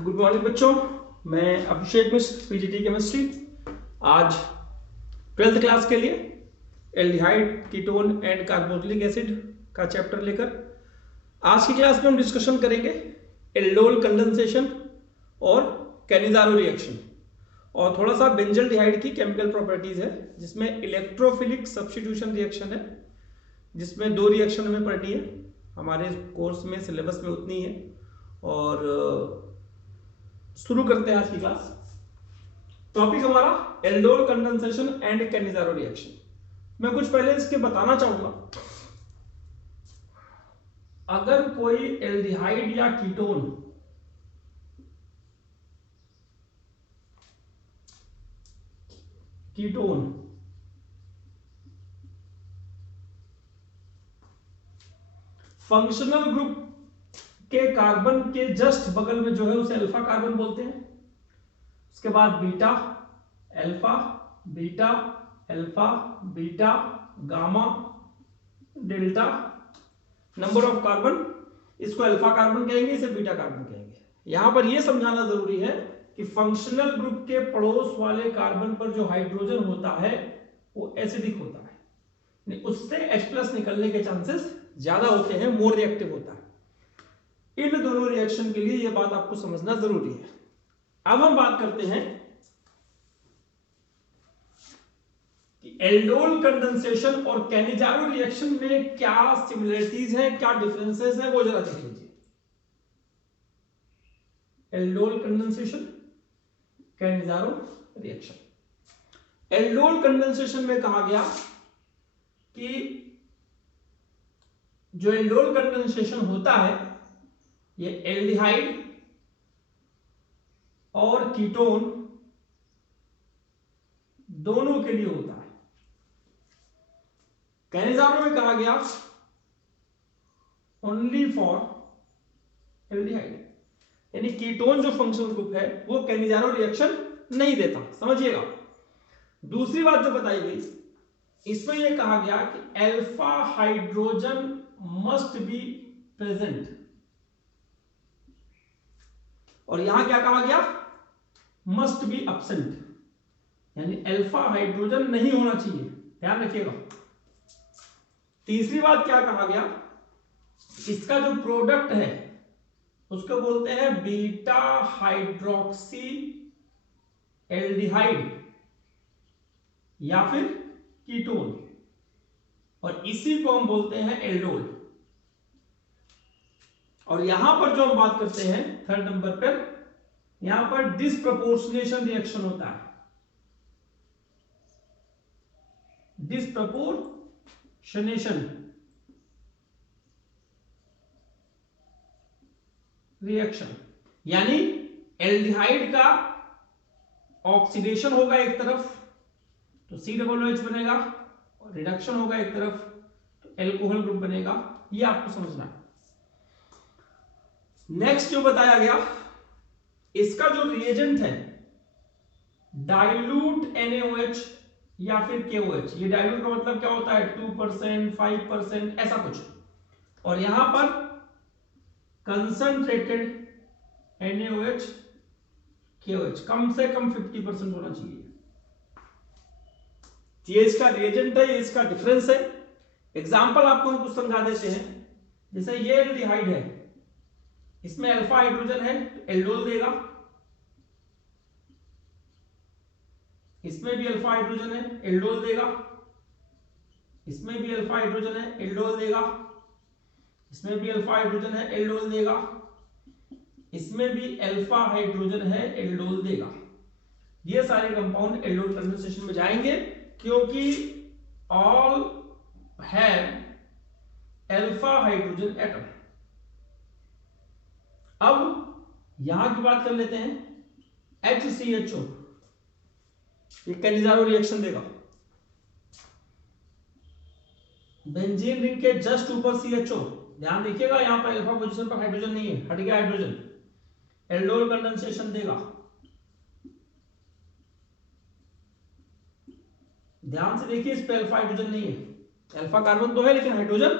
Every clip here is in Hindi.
गुड मॉर्निंग बच्चों, मैं अभिषेक मिश्र, पीजीटी केमिस्ट्री। आज 12th क्लास के लिए aldehyde, ketone and carboxylic acid का चैप्टर लेकर आज की क्लास में हम डिस्कशन करेंगे एल्डोल कंडेंसेशन और कैनिजारो रिएक्शन और थोड़ा सा बेंजल्डिहाइड की केमिकल प्रॉपर्टीज है, जिसमें इलेक्ट्रोफिलिक सब्स्टिट्यूशन रिएक्शन है, जिसमें 2 रिएक्शन हमें पढ़नी है। हमारे कोर्स में सिलेबस में उतनी है। और शुरू करते हैं आज की क्लास। टॉपिक हमारा aldol condensation and Cannizzaro reaction. मैं कुछ पहले इसके बताना चाहूंगा। अगर कोई एल्डिहाइड या कीटोन फंक्शनल ग्रुप के कार्बन के जस्ट बगल में जो है उसे अल्फा कार्बन बोलते हैं। उसके बाद beta, alpha, beta, alpha, beta, gamma, delta, number of carbon, इसको अल्फा कार्बन कहेंगे, इसे बीटा कार्बन कहेंगे। यहां पर यह समझाना जरूरी है कि फंक्शनल ग्रुप के पड़ोस वाले कार्बन पर जो हाइड्रोजन होता है वो एसिडिक होता है, उससे H+ निकलने के चांसेस ज्यादा होते हैं, मोर रिएक्टिव होता है। इन दोनों रिएक्शन के लिए यह बात आपको समझना जरूरी है। अब हम बात करते हैं कि एल्डोल कंडेंसेशन और कैनिजारो रिएक्शन में क्या सिमिलरिटीज हैं, क्या डिफरेंसेस हैं, वो जरा देख लीजिए। Aldol condensation, Cannizzaro reaction. Aldol condensation में कहा गया कि जो एल्डोल कंडेंसेशन होता है ये एल्डिहाइड और कीटोन दोनों के लिए होता है। कैनिजारो में कहा गया ओनली फॉर एल्डिहाइड, यानी कीटोन जो फंक्शनल ग्रुप है वो कैनिजारो रिएक्शन नहीं देता, समझिएगा। दूसरी बात जो बताई गई इसमें यह कहा गया कि alpha hydrogen must be present, और यहां क्या कहा गया, मस्ट बी एब्सेंट, यानी अल्फा हाइड्रोजन नहीं होना चाहिए, ध्यान रखिएगा। तीसरी बात क्या कहा गया, इसका जो प्रोडक्ट है उसको बोलते हैं बीटा हाइड्रोक्सी एल्डिहाइड या फिर कीटोन, और इसी को हम बोलते हैं एल्डोल। और यहां पर जो हम बात करते हैं 3rd नंबर पर, यहां पर डिस्प्रपोर्शनेशन रिएक्शन होता है। डिस्प्रपोर्शनेशन रिएक्शन, यानी एल्डिहाइड का ऑक्सीडेशन होगा एक तरफ तो COOH बनेगा, और रिडक्शन होगा एक तरफ तो एल्कोहल ग्रुप बनेगा। ये आपको समझना है। नेक्स्ट जो बताया गया, इसका जो रिएजेंट है डाइल्यूट NaOH या फिर KOH। ये डाइल्यूट का मतलब क्या होता है, 2%, 5%, ऐसा कुछ। और यहां पर कंसंट्रेटेड NaOH, KOH कम से कम 50% होना चाहिए। ये इसका रिएजेंट है, ये इसका डिफरेंस है। एग्जांपल आपको हम कुछ समझा देते हैं। जैसे ये एल्डिहाइड है, इसमें अल्फा हाइड्रोजन है तो एल्डोल देगा, इसमें भी अल्फा हाइड्रोजन है एल्डोल देगा, इसमें भी अल्फा हाइड्रोजन है एल्डोल देगा, इसमें भी अल्फा हाइड्रोजन है एल्डोल देगा, इसमें भी अल्फा हाइड्रोजन है एल्डोल देगा। ये सारे कंपाउंड एल्डोल कंडेंसेशन में जाएंगे क्योंकि all have alpha hydrogen atom. अब यहां की बात कर लेते हैं HCHO, ये कैनिजारो रिएक्शन देगा। बेंजीन रिंग के जस्ट ऊपर CHO, ध्यान देखिएगा यहां पर अल्फा पोजीशन पर हाइड्रोजन नहीं है, हट गया हाइड्रोजन, एल्डोल कंडेंसेशन देगा। ध्यान से देखिए, इस पे अल्फा हाइड्रोजन नहीं है, अल्फा कार्बन तो है लेकिन हाइड्रोजन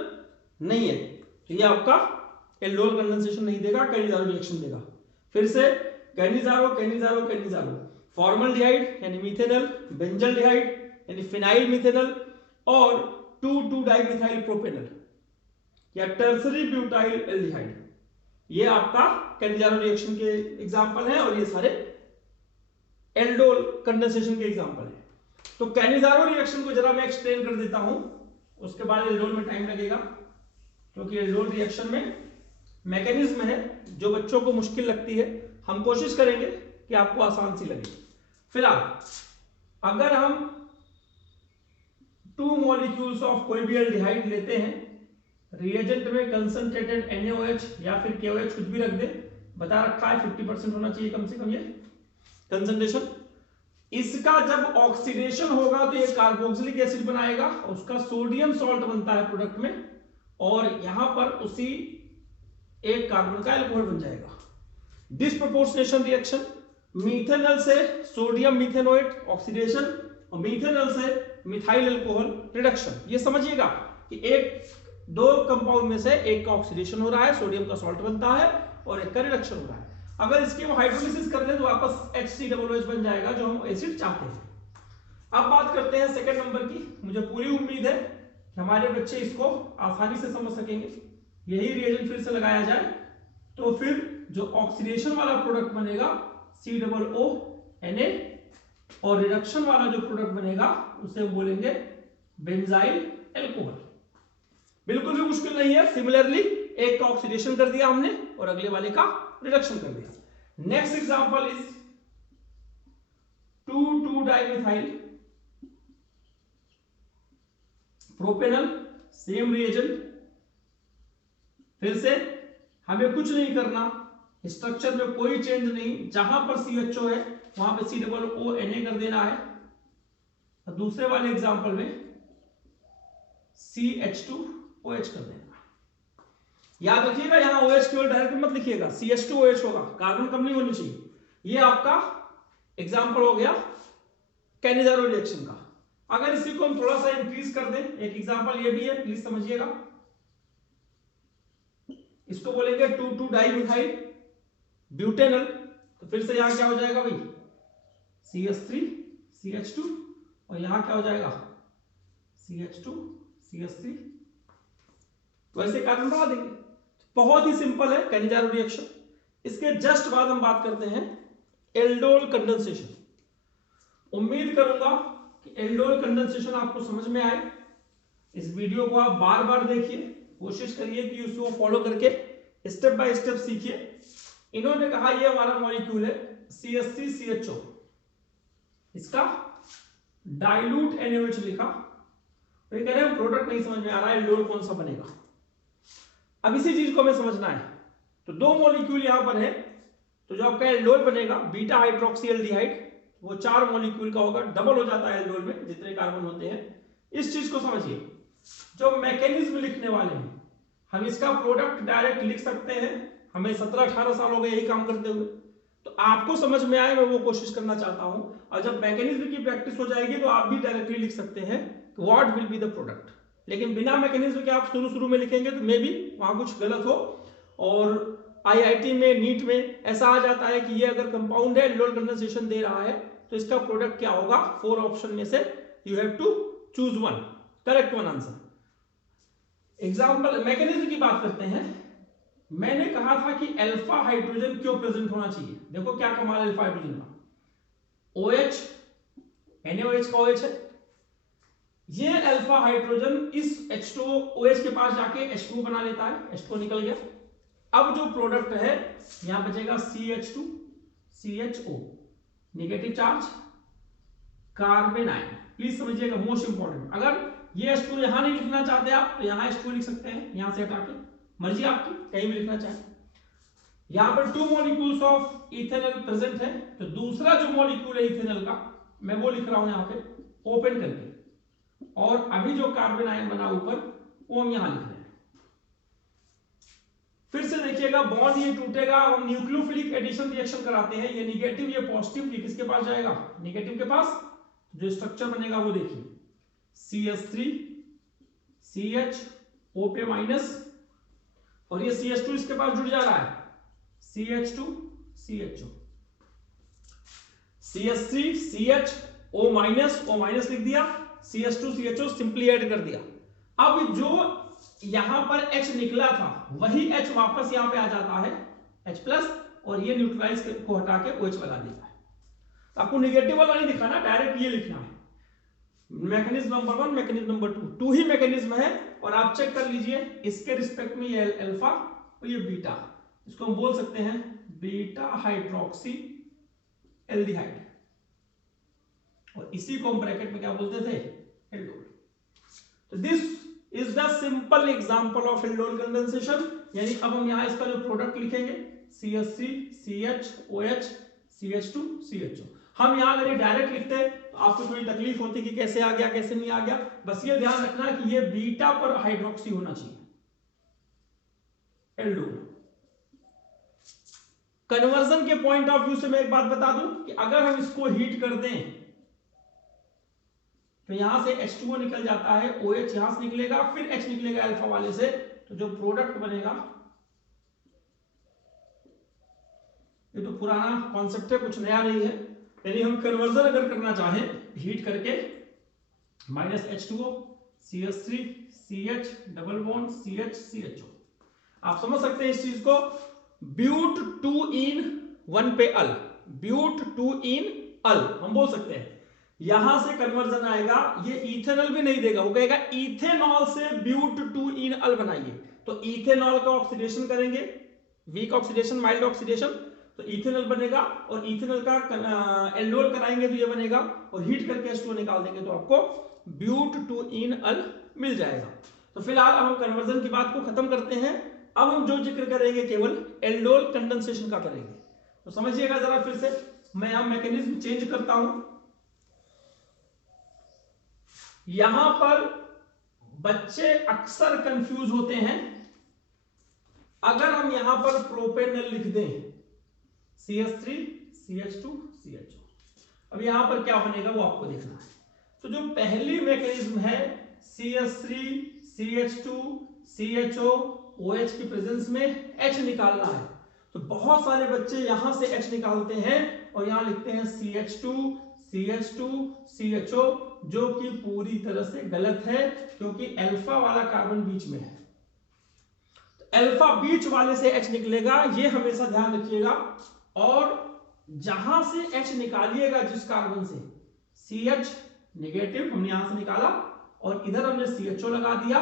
नहीं है, तो ये आपका एल्डोल कंडेंसेशन नहीं देगा, कैनिजारो रिएक्शन देगा। फिर से कैनिजारो कैनिजारो कैनिजारो, फॉर्मल्डिहाइड यानी मिथेनॉल, बेंजल्डिहाइड यानी फिनाइल मिथेनॉल और 2,2-डाइमिथाइल प्रोपेनॉल या टर्सरी ब्यूटाइल एल्डिहाइड, ये आपका कैनिजारो रिएक्शन के एग्जांपल हैं और ये सारे एल्डोल कंडेंसेशन के एग्जांपल हैं। तो कैनिजारो रिएक्शन को जरा मैं एक्सप्लेन कर देता हूं, उसके बाद एल्डोल में टाइम लगेगा, क्योंकि एल्डोल रिएक्शन में मैकेनिज्म है जो बच्चों को मुश्किल लगती है। हम कोशिश करेंगे कि आपको आसान सी लगे। फिलहाल अगर हम 2 मॉलिक्यूल्स ऑफ कोई भी एल्डिहाइड लेते हैं, रिएजेंट में कंसंट्रेटेड NaOH या फिर KOH कुछ भी रख दे, बता रखा है 50% होना चाहिए कम से कम ये कंसंट्रेशन। इसका जब ऑक्सीडेशन होगा तो ये कार्बोक्सिलिक एसिड बनाएगा, उसका सोडियम सॉल्ट बनता है प्रोडक्ट में, और यहां पर उसी एक कार्बन का एल्कोहल बन जाएगा। डिसप्रोपोर्शनेशन रिएक्शन, मीथेनॉल से सोडियम मिथेनोएट ऑक्सीडेशन और मीथेनॉल से मिथाइल अल्कोहल रिडक्शन। ये समझिएगा कि दो कंपाउंड में से एक का ऑक्सीडेशन हो रहा है, सोडियम का सॉल्ट बनता है, और एक का रिडक्शन हो रहा है। अगर इसकी हम हाइड्रोलिसिस कर लें तो वापस HCOOH बन जाएगा, जो हम एसिड चाहते हैं। अब बात करते हैं सेकंड नंबर की। मुझे पूरी उम्मीद है कि हमारे बच्चे इसको आसानी से समझ सकेंगे। यही रिएजेंट फिर से लगाया जाए तो फिर जो ऑक्सीडेशन वाला प्रोडक्ट बनेगा COONA, और रिडक्शन वाला जो प्रोडक्ट बनेगा उसे हम बोलेंगे बेंजाइल अल्कोहल। बिल्कुल भी मुश्किल नहीं है। सिमिलरली एक का ऑक्सीडेशन कर दिया हमने और अगले वाले का रिडक्शन कर दिया। Next example is two two dimethyl propanol, same reagent. फिर से हमें कुछ नहीं करना, स्ट्रक्चर में कोई चेंज नहीं, जहां पर CHO है वहां पे COONA कर देना है। और दूसरे वाले एग्जांपल में CH2OH कर देना। याद रखिएगा यहां OH केवल डायरेक्ट मत लिखिएगा, CH2OH होगा, कार्बन कम नहीं होनी चाहिए। ये आपका एग्जांपल हो गया कैनिजारो रिएक्शन का। अगर इसी को हम थोड़ा सा इंक्रीज कर दें, एक एग्जांपल ये भी है, प्लीज समझिएगा। इसको बोलेंगे 2,2-डाइमिथाइल ब्यूटेनॉल। तो फिर से यहां क्या हो जाएगा भाई, CH3 CH2, और यहां क्या हो जाएगा CH2 CH3। वैसे कार्बन बढ़ा देंगे। बहुत ही सिंपल है कैनिजारो रिएक्शन। इसके जस्ट बाद हम बात करते हैं एल्डोल कंडेंसेशन। उम्मीद करूंगा कि एल्डोल कंडेंसेशन आपको समझ में आए। इस वीडियो को आप बार बार देखिए, कोशिश करिए कि उसको फॉलो करके स्टेप बाय स्टेप सीखिए। इन्होंने कहा ये हमारा मॉलिक्यूल है CH3CHO, इसका डाइल्यूट NaOH लिखा, तो ये कह रहे हैं प्रोडक्ट नहीं समझ में आ रहा है, एल्डोल कौन सा बनेगा। अब इसी चीज को हमें समझना है। तो दो मॉलिक्यूल यहां पर है, तो जो आपका एल्डोल बनेगा बीटा हाइड्रोक्सी एल्डिहाइड, वो 4 मॉलिक्यूल का होगा, डबल हो जाता है एल्डोल में जितने कार्बन होते हैं। इस चीज को समझिए। जो मैकेनिज्म लिखने वाले हैं, हम इसका प्रोडक्ट डायरेक्ट लिख सकते हैं। हमें 17-18 साल हो गए यही काम करते हुए, तो आपको समझ में आए मैं वो कोशिश करना चाहता हूं। और जब मैकेनिज्म की प्रैक्टिस हो जाएगी तो आप भी डायरेक्टली लिख सकते हैं what will be the product. लेकिन बिना मैकेनिज्म के आप शुरू में लिखेंगे तो मे भी वहां कुछ गलत हो, और IIT में नीट में ऐसा आ जाता है कि ये अगर कंपाउंड है, एल्डोल कंडेंसेशन दे रहा है, तो इसका प्रोडक्ट क्या होगा। 4 ऑप्शन में से you have to choose one, correct one answer. Example mechanism की बात करते हैं। मैंने कहा था कि अल्फा हाइड्रोजन क्यों प्रेजेंट होना चाहिए। देखो क्या कमाल अल्फा हाइड्रोजन का, OH NaOH का OH है, ये अल्फा हाइड्रोजन इस H2OH के पास जाके H2 बना लेता है, H2 निकल गया। अब जो प्रोडक्ट है यहां बचेगा CH2 CHO, negative charge carbon ion. Please समझिएगा, मोस्ट इंपॉर्टेंट। अगर ये H2 यहां नहीं लिखना चाहते आप तो यहां H2 लिख सकते हैं, यहां से हटा के, मर्जी आपकी, कहीं भी लिखना चाहें। यहां पर 2 मॉलिक्यूल्स ऑफ इथेनॉल प्रेजेंट है, तो दूसरा जो मॉलिक्यूल है इथेनॉल का मैं वो लिख रहा हूं यहां पे ओपन करके, और अभी जो कार्बन आयन बना ऊपर वो हम यहां लिख रहे हैं। फिर से देखिएगा बॉन्ड ये टूटेगा, हम न्यूक्लियोफिलिक एडिशन रिएक्शन कराते हैं, ये निगेटिव ये पॉजिटिव, ये किसके पास जाएगा, नेगेटिव के पास। जो स्ट्रक्चर बनेगा वो देखिए, CH3 CH O पे माइनस, और ये CH2 इसके पास जुड़ जा रहा है, CH2 CHO, CH3 CH O minus लिख दिया, CH2 CHO सिंपली ऐड कर दिया। अब जो यहां पर H निकला था वही H वापस यहां पे आ जाता है H प्लस, और ये न्यूट्रलाइज को हटा के OH लगा देता है। तो आपको निगेटिव वाला नहीं दिखाना, डायरेक्ट ये लिखना है। मैकेनिज्म नंबर 1, मैकेनिज्म नंबर 2, 2 ही मैकेनिज्म है। और आप चेक कर लीजिए इसके रिस्पेक्ट में ये अल्फा और ये बीटा, इसको हम बोल सकते हैं बीटा हाइड्रोक्सी एल्डिहाइड, और इसी को हम ब्रैकेट में क्या बोलते थे, एल्डोल। तो this is the simple example of aldol condensation. यानी अब हम यहां इसका जो प्रोडक्ट लिखेंगे CH3 CH OH CH2 CHO। हम यहां अगर ये डायरेक्ट लिखते तो आपको थोड़ी तकलीफ होती कि कैसे आ गया कैसे नहीं आ गया। बस ये ध्यान रखना कि ये बीटा पर हाइड्रोक्सी होना चाहिए, एल्डोल। कन्वर्जन के पॉइंट ऑफ व्यू से मैं एक बात बता दूं कि अगर हम इसको हीट कर दें तो यहां से H2O निकल जाता है, OH यहां से निकलेगा, फिर H निकलेगा अल्फा वाले से, तो जो प्रोडक्ट बनेगा, ये तो पुराना कॉन्सेप्ट है, कुछ नया नहीं है। यानी हम कन्वर्जन अगर करना चाहें हीट करके, -H2O CH3 CH double bond CH CHO, आप समझ सकते हैं इस चीज को। ब्यूट 2 in 1 पे अल, ब्यूट 2 in अल हम बोल सकते हैं। यहां से कन्वर्जन आएगा, ये इथेनॉल भी नहीं देगा, वो कहेगा इथेनॉल से ब्यूट 2 in अल बनाइए। तो इथेनॉल का ऑक्सीडेशन करेंगे, वीक ऑक्सीडेशन माइल्ड ऑक्सीडेशन, तो इथेनॉल बनेगा, और इथेनॉल का एल्डोल कराएंगे तो ये बनेगा, और हीट करके H2O निकाल देंगे तो आपको ब्यूट 2 in अल मिल जाएगा। तो फिलहाल हम कन्वर्जन की बात को खत्म करते हैं। अब हम जो जिक्र करेंगे केवल एल्डोल कंडेंसेशन का करेंगे। तो समझिएगा जरा फिर से, मैं यहां मैकेनिज्म चेंज करता हूं। यहां पर बच्चे अक्सर कंफ्यूज होते हैं, अगर हम यहां पर प्रोपेनल लिख दें CH3 CH2 CHO, अब यहां पर क्या बनेगा वो आपको देखना है। तो जो पहली मैकेनिज्म है CH3 CH2 CHO OH की प्रेजेंस में H निकालना है, तो बहुत सारे बच्चे यहां से H निकालते हैं और यहां लिखते हैं CH2 CHO, जो कि पूरी तरह से गलत है, क्योंकि अल्फा वाला कार्बन बीच में है। तो अल्फा बीच वाले से H निकलेगा, ये हमेशा ध्यान रखिएगा। और जहां से H निकालिएगा जिस कार्बन से, CH नेगेटिव हमने यहां से निकाला, और इधर हमने CHO लगा दिया,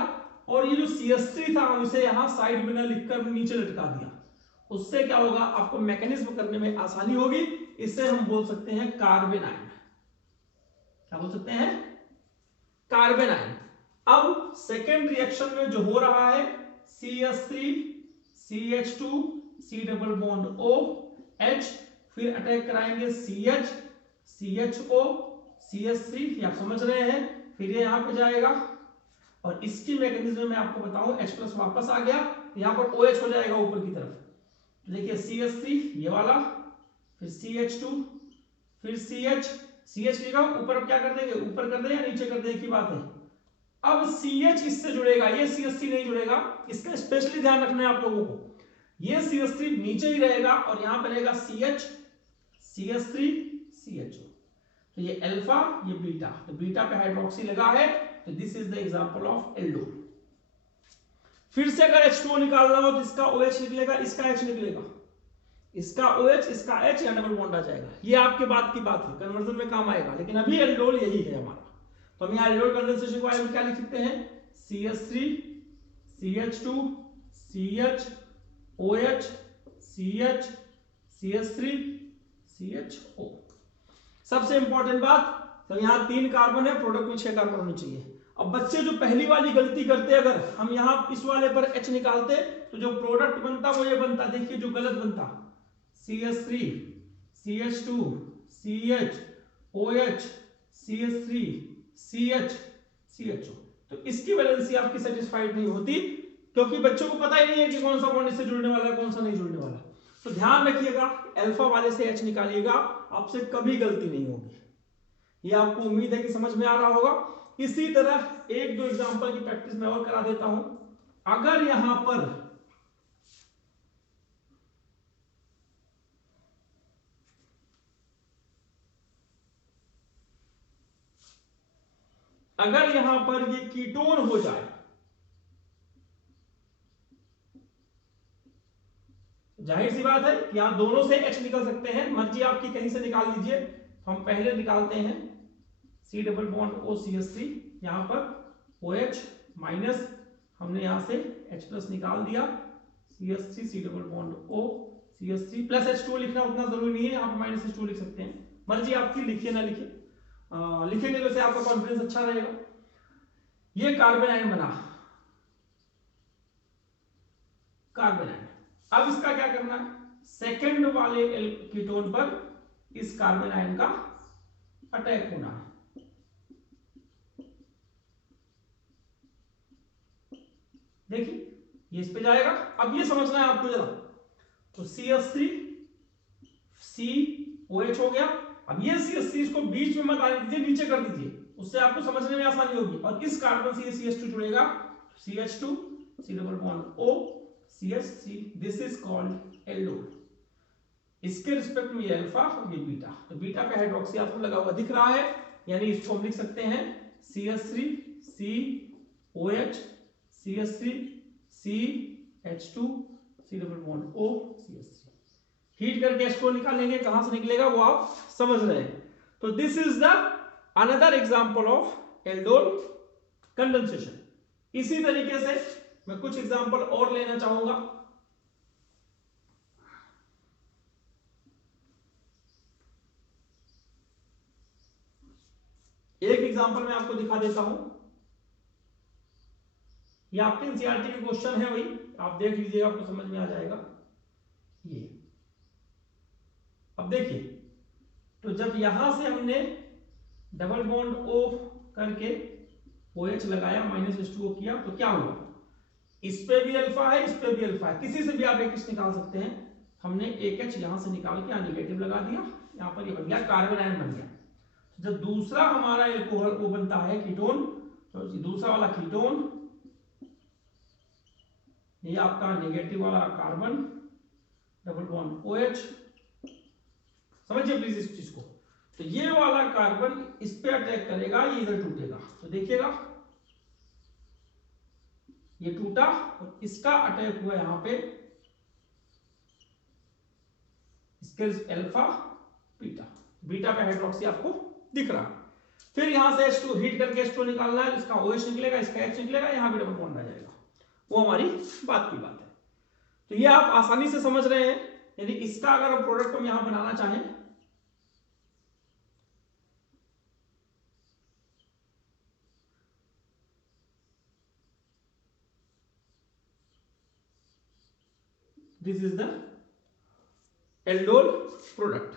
और ये जो CH3 था हम इसे यहां साइड में लिखकर नीचे लटका दिया। उससे क्या होगा, आपको मैकेनिज्म करने में आसानी होगी। इसे हम बोल सकते हैं कार्बन आयन। क्या बोल सकते हैं, कार्बन आयन। अब सेकेंड रिएक्शन में जो हो रहा है CH3 CH2 C double bond O H, फिर अटैक कराएंगे CH CHO CH3, आप समझ रहे हैं, फिर ये यहां पे जाएगा, और इसकी मैकेनिज्म में आपको बताऊं H प्लस वापस आ गया, यहां पर OH हो जाएगा ऊपर की तरफ। तो देखिए CH3 ये वाला, फिर CH2, फिर CH लिखा ऊपर, अब क्या कर देंगे, ऊपर कर दें या नीचे कर दें की बात है। अब CH इससे जुड़ेगा, ये CH3 नहीं जुड़ेगा, इसका स्पेशली ध्यान रखना है आप लोगों को। ये CH3 नीचे ही रहेगा और यहां बनेगा CH CH3 CHO। तो ये अल्फा ये बीटा, तो बीटा पे हाइड्रोक्सी लगा है, तो this is the example of aldol. फिर से अगर H2O निकालना हो तो इसका OH निकलेगा, इसका H निकलेगा, इसका OH इसका H, या डबल बॉन्ड आ जाएगा। ये आपके बात की बात है, कन्वर्जन में काम आएगा, लेकिन अभी एल्डोल यही है हमारा। तो हम यहाँ एल्डोल कंडेंसेशन को क्या लिख सकते हैं, CH3 CH2 CH OH CH CH3 CHO। सबसे इंपॉर्टेंट बात, तो यहां 3 कार्बन है, प्रोडक्ट में 6 कार्बन होने चाहिए। अब बच्चे जो पहली वाली गलती करते, अगर हम यहां इस वाले पर H निकालते तो जो प्रोडक्ट बनता वो ये बनता, देखिए जो गलत बनता, CH3 CH2 CH OH CH3 CH CHO। तो इसकी वैलेंसी आपकी सेटिस्फाइड नहीं होती, क्योंकि बच्चों को पता ही नहीं है कि कौन सा बॉन्ड इससे जुड़ने वाला है कौन सा नहीं जुड़ने वाला। तो ध्यान रखिएगा, अल्फा वाले से H निकालिएगा, आपसे कभी गलती नहीं होगी। ये आपको उम्मीद है कि समझ में आ रहा होगा। इसी तरह एक दो एग्जांपल की प्रैक्टिस मैं और करा देता हूं। अगर यहां पर अगर यहां पर ये कीटोन हो जाए, जाहिर सी बात है कि यहां दोनों से H निकल सकते हैं, मर्जी आपकी कहीं से निकाल लीजिए। हम पहले निकालते हैं C double bond O CH3, यहां पर OH माइनस, हमने यहां से H प्लस निकाल दिया, CH3 C double bond O CH3 plus H2O लिखना उतना जरूरी नहीं है, आप माइनस H2O लिख सकते हैं, मर्जी आपकी, लिखिए ना लिखिए, लिखेंगे तो से आपका कॉन्फिडेंस अच्छा रहेगा। ये कार्बन आयन बना, कार्बन आयन। अब इसका क्या करना है, सेकंड वाले कीटोन पर इस कार्बन आयन का अटैक होना है। देखिए ये इस पे जाएगा। अब ये समझना है आपको जरा, तो CH3 COH हो गया। अब ये CH3 इसको बीच में मत आने दीजिए, नीचे कर दीजिए, उससे आपको समझने में आसानी होगी। और इस कार्बन से CH2 जुड़ेगा, CH2 C double bond O CH3, this is called aldol. इसके रिस्पेक्ट में ये अल्फा और ये बीटा, तो बीटा पे हाइड्रोक्सी आपको लगा हुआ दिख रहा है, यानी इसको हम लिख सकते हैं CH3 COH CH3 CH2 C double bond O CH3। Heat करके H2O निकालेंगे, कहां से निकलेगा वो आप समझ रहे हैं। तो this is the another example of aldol condensation. इसी तरीके से मैं कुछ एग्जांपल और लेना चाहूंगा। एक एग्जांपल मैं आपको दिखा देता हूं, ये आपके एनसीईआरटी के क्वेश्चन है, वही आप देख लीजिएगा, आपको समझ में आ जाएगा। ये अब देखिए, तो जब यहां से हमने डबल बॉन्ड O करके OH लगाया, माइनस H2O किया, तो क्या हुआ, इस पे भी अल्फा है, इस पे भी अल्फा है, किसी से भी आप एक H निकाल सकते हैं। हमने एक H यहां से निकाल के नेगेटिव लगा दिया, यहां पर ये बन गया कार्बन आयन बन गया। जब दूसरा हमारा एल्कोहल वो बनता है कीटोन, तो दूसरा वाला कीटोन, ये आपका नेगेटिव वाला कार्बन डबल बॉन्ड OH, समझिए प्लीज इस चीज को। तो ये वाला कार्बन इस पे अटैक करेगा, ये इधर टूटेगा, तो देखिएगा ये टूटा और इसका अटैक हुआ यहां पे, इसके अल्फा बीटा, बीटा पे हाइड्रोक्सी आपको दिख रहा है। फिर यहां से H2 हीट करके H2 निकालना है, इसका OH निकलेगा, इसका H निकलेगा, यहां पे डबल बॉन्ड आ जाएगा, वो हमारी बात की बात है। तो ये आप आसानी से समझ रहे हैं, यदि इसका अगर हम प्रोडक्ट हम यहां बनाना चाहें, this is the aldol product.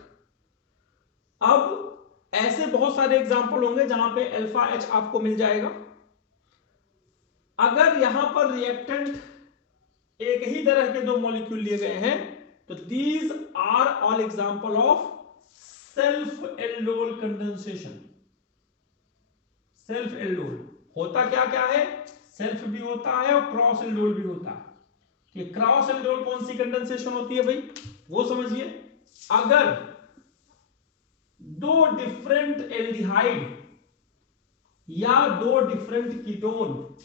अब ऐसे बहुत सारे एग्जांपल होंगे जहां पे अल्फा H आपको मिल जाएगा। अगर यहां पर रिएक्टेंट एक ही तरह के दो मॉलिक्यूल लिए गए हैं, तो these are all example of self aldol condensation. Self aldol होता क्या क्या है, सेल्फ भी होता है और क्रॉस एल्डोल भी होता है। ये क्रॉस एल्डोल कौन सी कंडेंसेशन होती है भाई, वो समझिए। अगर दो डिफरेंट एल्डिहाइड या दो डिफरेंट कीटोन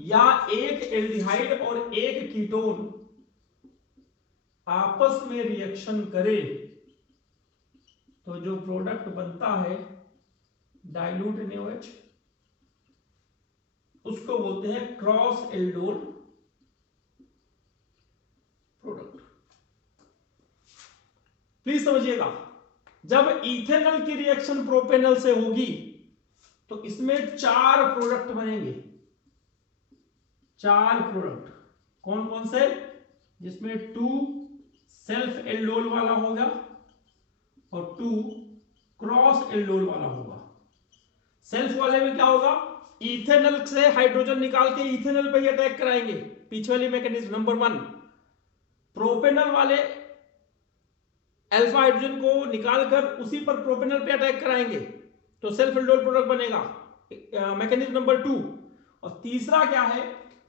या एक एल्डिहाइड और एक कीटोन आपस में रिएक्शन करे, तो जो प्रोडक्ट बनता है डाइल्यूट NaOH, उसको बोलते हैं क्रॉस एल्डोल प्रोडक्ट। प्लीज समझिएगा, जब इथेनॉल की रिएक्शन प्रोपेनॉल से होगी तो इसमें 4 प्रोडक्ट बनेंगे। 4 प्रोडक्ट कौन कौन से, जिसमें 2 सेल्फ एल्डोल वाला होगा और 2 क्रॉस एल्डोल वाला होगा। सेल्फ वाले में क्या होगा, इथेनॉल से हाइड्रोजन निकाल के इथेनॉल पे ही अटैक कराएंगे, पीछे वाली मैकेनिज्म नंबर 1। प्रोपेनॉल वाले अल्फा हाइड्रोजन को निकालकर उसी पर प्रोपेनॉल पे अटैक कराएंगे, तो सेल्फ एल्डोल प्रोडक्ट बनेगा, मैकेनिज्म नंबर 2। और तीसरा क्या है,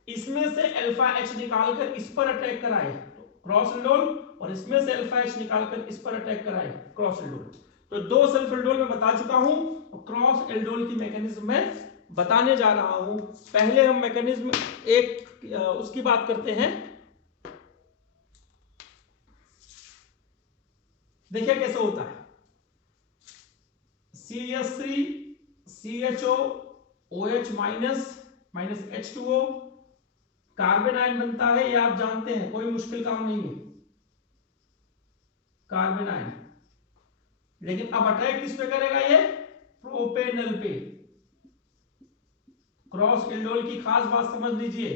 इसमें से अल्फा H निकालकर इस पर अटैक कराए, तो क्रॉस एल्डोल, और इसमें से अल्फा H निकालकर इस पर अटैक कराए, क्रॉस एल्डोल। तो 2 सेल्फ एल्डोल मैं बता चुका हूं, और क्रॉस एल्डोल की मैकेनिज्म मैं बताने जा रहा हूं। पहले हम मैकेनिज्म एक उसकी बात करते हैं। देखिए कैसे होता है। CH3 CHO OH minus H2O carbon ion बनता है, ये आप जानते हैं, कोई मुश्किल काम नहीं है, कार्बन आयन। लेकिन अब अटैक किस पे करेगा ये? प्रोपेनल पे। क्रॉस एल्डोल की खास बात समझ लीजिए,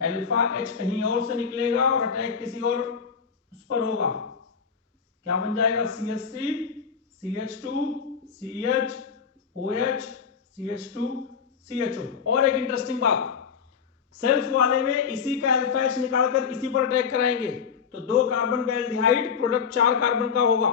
अल्फा H कहीं और से निकलेगा और अटैक किसी और उस पर होगा। क्या बन जाएगा? CH3 CH2 CH OH CH2 CHO। और एक इंटरेस्टिंग बात, सेल्फ वाले में इसी का अल्फा H निकालकर इसी पर अटैक कराएंगे तो 2 कार्बन का एल्डिहाइड प्रोडक्ट 4 कार्बन का होगा,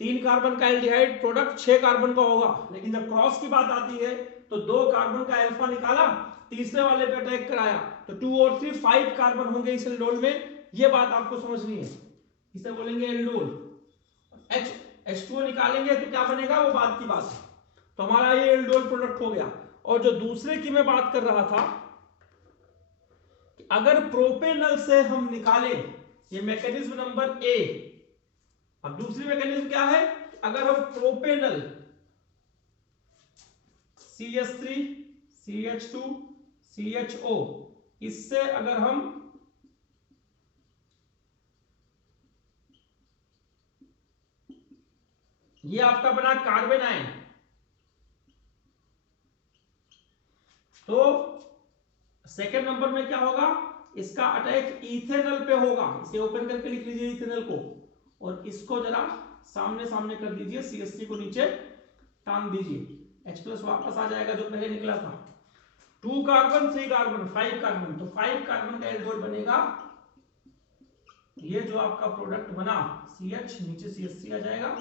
3 कार्बन का एल्डिहाइड प्रोडक्ट 6 कार्बन का होगा। लेकिन जब क्रॉस की बात आती है तो 2 कार्बन का अल्फा निकाला, तीसरे वाले पे अटैक कराया तो 2 और 3 5 कार्बन होंगे इस एल्डोल में। ये बात आपको समझनी है, इसे बोलेंगे एल्डोल। H2O निकालेंगे तो क्या बनेगा, वो बात की बात है। तो हमारा ये एल्डोल प्रोडक्ट हो गया। और जो दूसरे की मैं बात कर रहा था, अगर प्रोपेनल से हम निकालें, ये मैकेनिज्म नंबर ए। अब दूसरी मैकेनिज्म क्या है? अगर हम प्रोपेनल CH3 CH2 CHO इससे अगर हम ये आपका बना कार्बन आयन, तो सेकेंड नंबर में क्या होगा? इसका अटैक इथेनॉल पे होगा। इसे ओपन करके लिख लीजिए इथेनॉल को, और इसको जरा सामने सामने कर दीजिए, CH3 को नीचे टांग दीजिए, H+ वापस आ जाएगा जो पहले निकला था। 2 कार्बन 3 कार्बन 5 कार्बन, तो 5 कार्बन का एल्डोल बनेगा। ये जो आपका प्रोडक्ट बना CH, नीचे CH3 आ जाएगा,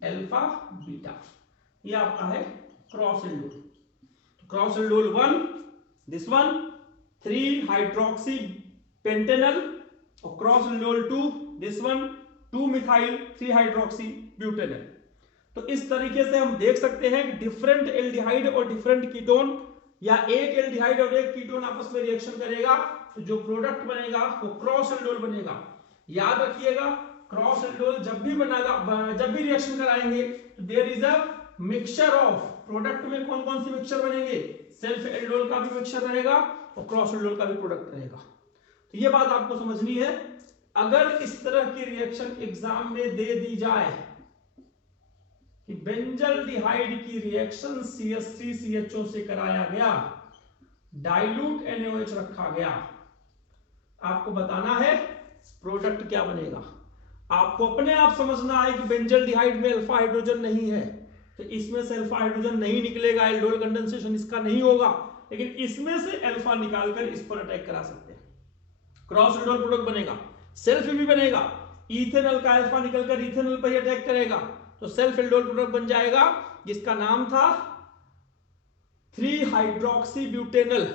अल्फा बीटा, ये आपका है cross aldol. Cross aldol 1 this one 3 hydroxy pentanal, और cross aldol 2 this one 2 methyl 3 hydroxy butanal. तो इस तरीके से हम देख सकते हैं कि डिफरेंट एल्डिहाइड और डिफरेंट कीटोन, या एक एल्डिहाइड और एक कीटोन आपस में रिएक्शन करेगा तो जो प्रोडक्ट बनेगा वो क्रॉस एल्डोल बनेगा। याद रखिएगा, क्रॉस एल्डोल जब भी बनेगा, जब भी रिएक्शन कराएंगे तो there is a mixture of, product में कौन कौन सी मिक्सचर बनेंगे? सेल्फ एल्डोल का भी मिक्सचर रहेगा और क्रॉस एल्डोल का भी प्रोडक्ट रहेगा। तो ये बात आपको समझनी है। अगर इस तरह की रिएक्शन एग्जाम में दे दी जाए कि बेंजल्डिहाइड की रिएक्शन CH3 CHO से कराया गया, डाइल्यूट NaOH रखा गया, आपको बताना है प्रोडक्ट क्या बनेगा। आपको अपने आप समझना है कि बेंजल्डिहाइड में अल्फा हाइड्रोजन नहीं है तो इसमें से अल्फा हाइड्रोजन नहीं निकलेगा, एल्डोल कंडेंसेशन इसका नहीं होगा, लेकिन इसमें से अल्फा निकालकर इस पर अटैक करा सकते हैं, क्रॉस एल्डोल प्रोडक्ट बनेगा। सेल्फ भी बनेगा, इथेनॉल का अल्फा निकलकर इथेनॉल पर ही अटैक करेगा तो सेल्फ एल्डोल प्रोडक्ट बन जाएगा, जिसका नाम था 3 हाइड्रोक्सी ब्यूटेनल।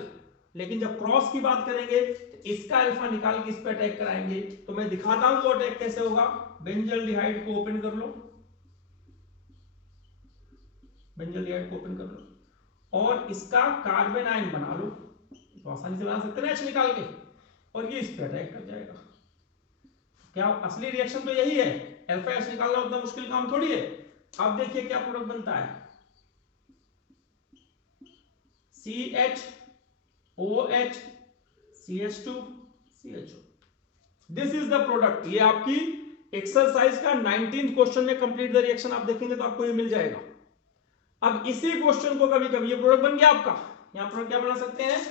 लेकिन जब क्रॉस की बात करेंगे तो इसका अल्फा निकाल के इस पे अटैक कराएंगे। तो मैं दिखाता हूं वो अटैक कैसे होगा। बेंजल्डिहाइड को ओपन कर लो, बेंजल्डिहाइड को ओपन कर लो और इसका कार्बन आयन बना लो, तो आसानी से बना सकते हैं H निकाल के, और ये इस पे अटैक कर जाएगा। क्या असली रिएक्शन तो यही है, अल्फा H निकालना उतना मुश्किल काम थोड़ी है। अब देखिए क्या प्रोडक्ट बनता है, CH OH CH2 CHO, this is the product. ये आपकी एक्सरसाइज का 19th क्वेश्चन में कंप्लीट द रिएक्शन आप देखेंगे तो आपको ये मिल जाएगा। अब इसी क्वेश्चन को कभी कभी ये प्रोडक्ट बन गया आपका, यहां पर क्या बना सकते हैं,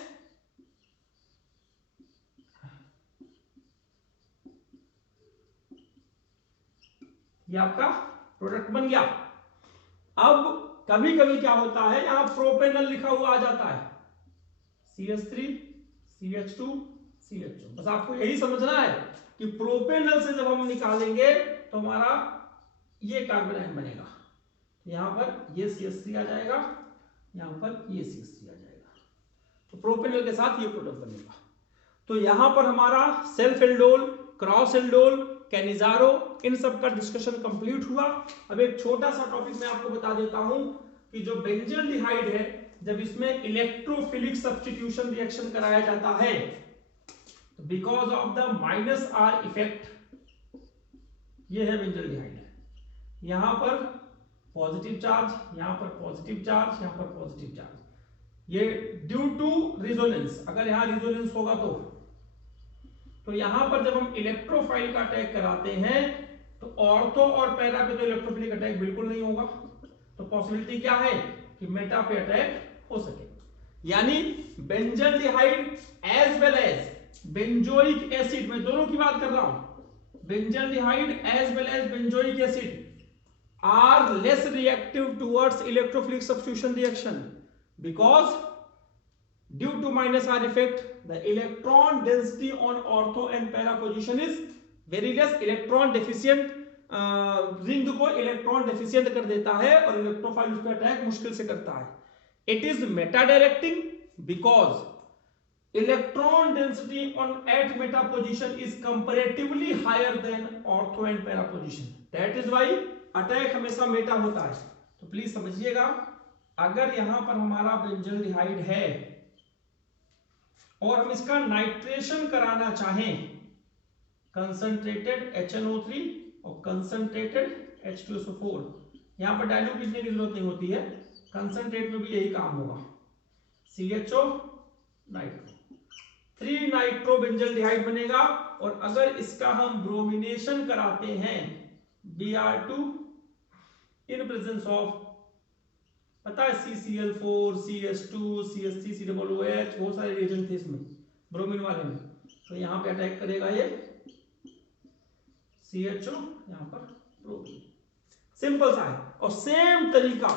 ये आपका प्रोडक्ट बन गया। अब कभी कभी क्या होता है, यहां प्रोपेनल लिखा हुआ आ जाता है, CH3 CH2 CHO। बस आपको यही समझना है कि प्रोपेनल से जब हम निकालेंगे तो हमारा ये कार्बन आयन बनेगा, यहां पर ये CH3 आ जाएगा, यहां पर ये CH3 आ जाएगा, तो प्रोपेनल के साथ ये प्रोडक्ट बनेगा। तो यहां पर हमारा self aldol, cross aldol, Cannizzaro, इन सब का डिस्कशन कंप्लीट हुआ। अब एक छोटा सा टॉपिक मैं आपको बता देता हूं, कि जो बेंजल्डिहाइड है जब इसमें इलेक्ट्रोफिलिक सब्स्टिट्यूशन रिएक्शन कराया जाता है तो because of the minus are effect, ये है बेंजल्डिहाइड, यहां पर पॉजिटिव चार्ज, यहां पर पॉजिटिव चार्ज, यहां पर पॉजिटिव चार्ज, ये ड्यू टू रिजोनेंस, अगर यहां रिजोनेंस होगा तो यहां पर जब हम इलेक्ट्रोफाइल का अटैक कराते हैं तो ऑर्थो और पैरा पे तो इलेक्ट्रोफिलिक अटैक बिल्कुल नहीं होगा, तो पॉसिबिलिटी क्या है कि मेटा पे अटैक हो सके। यानी benzaldehyde as well as benzoic acid, मैं दोनों की बात कर रहा हूं, benzaldehyde as well as benzoic acid are less reactive towards electrophilic substitution reaction because due to minus R effect the electron density on ortho and para position is very less, electron deficient ring को इलेक्ट्रॉन डेफिशिएंट कर देता है और इलेक्ट्रोफाइल उस पर अटैक मुश्किल से करता है। It is meta directing because electron density on at meta position is comparatively higher than ortho and para position, that is why attack हमेशा मेटा होता है। तो प्लीज समझिएगा, अगर यहां पर हमारा बेंजल्डिहाइड है और हम इसका नाइट्रेशन कराना चाहें, कंसंट्रेटेड HNO3 और कंसंट्रेटेड H2SO4, यहां पर डाइल्यूट करने की जरूरत नहीं होती है, कंसंट्रेट में भी यही काम होगा, CHO नाइट्रो, 3 नाइट्रो बेंजल्डिहाइड बनेगा। और अगर इसका हम ब्रोमिनेशन कराते हैं Br2 इन प्रेजेंस ऑफ, पता है CCl4, CH2, CH3, COOH, बहुत सारे रिएजेंट थे इसमें ब्रोमीन वाले में, तो यहां पे अटैक करेगा ये CHO, यहां पर ब्रोमीन, सिंपल सा है। और सेम तरीका,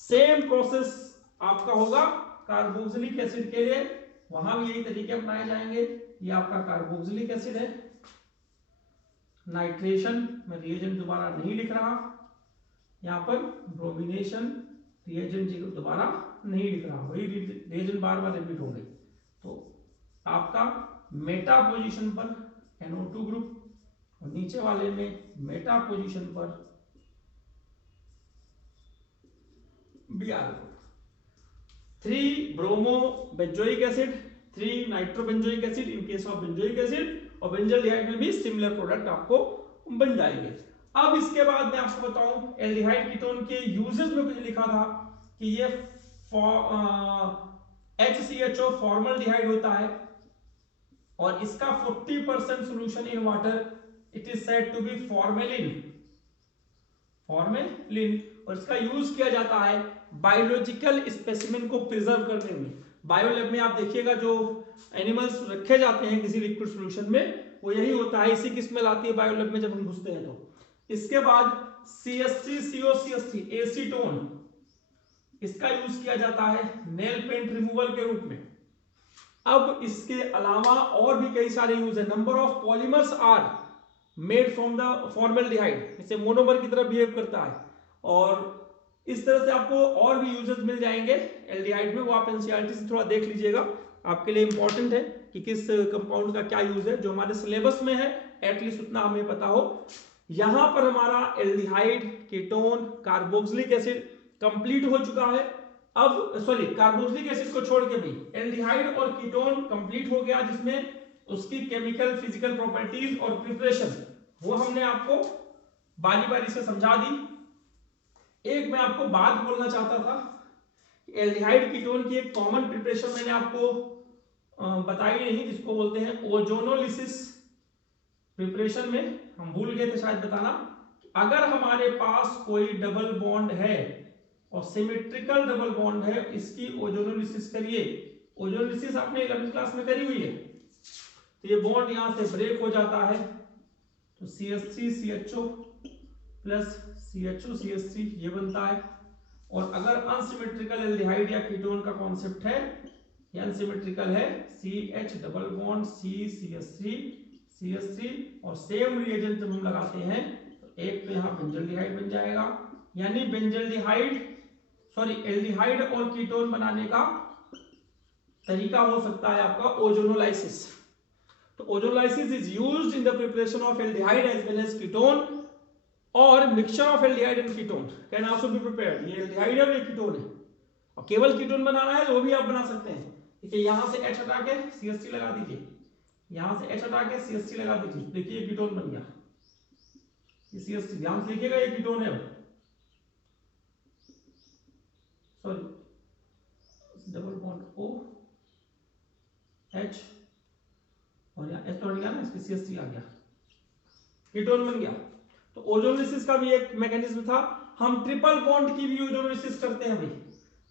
सेम प्रोसेस आपका होगा कार्बोक्सिलिक एसिड के लिए, वहां भी यही तरीके अपनाए जाएंगे। ये आपका कार्बोक्सिलिक एसिड है, नाइट्रेशन में रिएजेंट दोबारा नहीं लिख रहा, यहां पर ब्रोमिनेशन रिएजेंट दोबारा नहीं लिख रहा, वही रिएजेंट बार बार रिपीट होंगे। तो आपका मेटा पोजीशन पर NO2 ग्रुप और नीचे वाले में मेटा पोजीशन पर Br group, 3 bromo benzoic acid, 3 nitro benzoic acid in case of benzoic acid, और बेंजल्डिहाइड में भी सिमिलर प्रोडक्ट आपको बन जाएंगे। अब इसके बाद मैं आपको बताऊं एल्डिहाइड कीटोन के यूजेस में कुछ लिखा था कि ये HCHO फॉर्मल्डिहाइड होता है और इसका 40% solution in water, it is said to be formalin, और इसका यूज किया जाता है बायोलॉजिकल स्पेसिमेन को प्रिजर्व करने में। बायोलैब में आप देखिएगा जो एनिमल्स रखे जाते हैं किसी लिक्विड सॉल्यूशन में, वो यही होता है, इसी की स्मेल आती है बायोलैब में जब हम घुसते हैं। तो इसके बाद CH3COCH3 एसीटोन, इसका यूज किया जाता है नेल पेंट रिमूवल के रूप में। अब इसके अलावा और भी कई सारे यूज है, number of polymers are made from the formaldehyde, इसे मोनोमर की तरह बिहेव करता है, और इस तरह से आपको और भी यूजेस मिल जाएंगे एल्डिहाइड में, वो आप एनसीईआरटी से थोड़ा देख लीजिएगा, आपके लिए इंपॉर्टेंट है कि किस कंपाउंड का क्या यूज है, जो हमारे सिलेबस में है एटलीस्ट उतना हमें पता हो। यहां पर हमारा aldehyde, ketone, carboxylic acid complete हो चुका है। अब सॉरी, कार्बोक्सिलिक एसिड को छोड़ के भी एल्डिहाइड और कीटोन कंप्लीट हो गया, जिसमें उसकी केमिकल फिजिकल प्रॉपर्टीज और प्रिपरेशन वो हमने आपको बारी बारी से समझा दी। एक मैं आपको बात बोलना चाहता था, एल्डिहाइड कीटोन की एक कॉमन प्रिपरेशन मैंने आपको बताई नहीं, जिसको बोलते हैं ओजोनोलिसिस प्रिपरेशन में हम भूल गए थे शायद बताना। अगर हमारे पास कोई डबल बॉन्ड है और सिमेट्रिकल डबल बॉन्ड है, इसकी ओजोनोलिसिस करिए। ओजोनोलिसिस आपने 11वीं क्लास में करी हुई है। तो ये बॉन्ड यहां से ब्रेक हो जाता है, तो CH3CHO प्लस CHO CH3 ये बनता है। और अगर अनसिमेट्रिकल एल्डिहाइड या कीटोन का कॉन्सेप्ट है, या अनसिमेट्रिकल है, CH double bond CH3 CH3 और सेम रिएजेंट जब हम लगाते हैं तो एक तो यहाँ बेंजल्डिहाइड बन जाएगा। यानी बेंजल्डिहाइड सॉरी एल्डिहाइड और कीटोन बनाने का तरीका हो सकता है आपका ओजोनोलाइसिस। तो ozonolysis is used in the preparation of aldehyde as well as ketone और mixture of aldehyde and ketone can also be prepared. ये एल्डिहाइड है और ये कीटोन है, और केवल कीटोन बनाना है तो वो भी आप बना सकते हैं। देखिए यहां से H हटा के CH3 लगा दीजिए, यहां से H हटा के CH3 लगा दीजिए, देखिए ये कीटोन बन गया, ये CH3, ध्यान से लिखिएगा ये कीटोन है, sorry double bond O H और यहाँ H तो हट गया ना, इसके CH3 आ गया, कीटोन बन गया। तो ओजोलिसिस का भी एक मैकेनिज्म था, हम ट्रिपल बॉन्ड की भी ओजोलिसिस करते हैं भाई,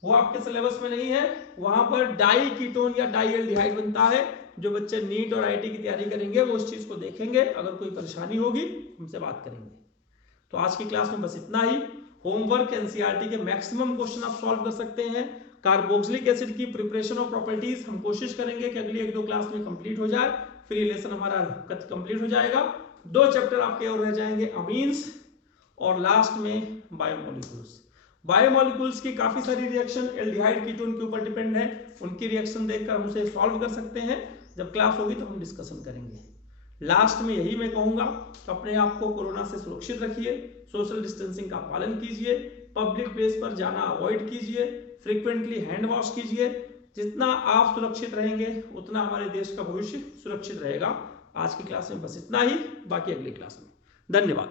वो आपके सिलेबस में नहीं है, वहां पर डाई कीटोन या डाई एल्डिहाइड बनता है। जो बच्चे नीट और आईटी की तैयारी करेंगे वो उस चीज को देखेंगे, अगर कोई परेशानी होगी हमसे बात करेंगे। तो आज की क्लास में बस इतना ही। होमवर्क एनसीईआरटी के मैक्सिमम क्वेश्चन आप सॉल्व कर सकते हैं। कार्बोक्सिलिक एसिड की प्रिपरेशन और प्रॉपर्टीज हम कोशिश करेंगे कि अगली 1-2 क्लास में कंप्लीट हो जाए, फिर ये लेसन हमारा कंप्लीट हो जाएगा। 2 चैप्टर आपके और रह जाएंगे, अमीन्स और लास्ट में बायोमोलिक्यूल्स। बायोमोलिक्यूल्स की काफी सारी रिएक्शन एल्डिहाइड कीटोन के ऊपर डिपेंड है, उनकी रिएक्शन देखकर हम उसे सॉल्व कर सकते हैं। जब क्लास होगी तो हम डिस्कशन करेंगे। लास्ट में यही मैं कहूंगा, अपने आप को कोरोना से सुरक्षित रखिए, सोशल डिस्टेंसिंग का पालन कीजिए, पब्लिक प्लेस पर जाना अवॉइड कीजिए, फ्रीक्वेंटली हैंड वॉश कीजिए। जितना आप सुरक्षित रहेंगे उतना हमारे देश का भविष्य सुरक्षित रहेगा। आज की क्लास में बस इतना ही, बाकी अगली क्लास में। धन्यवाद।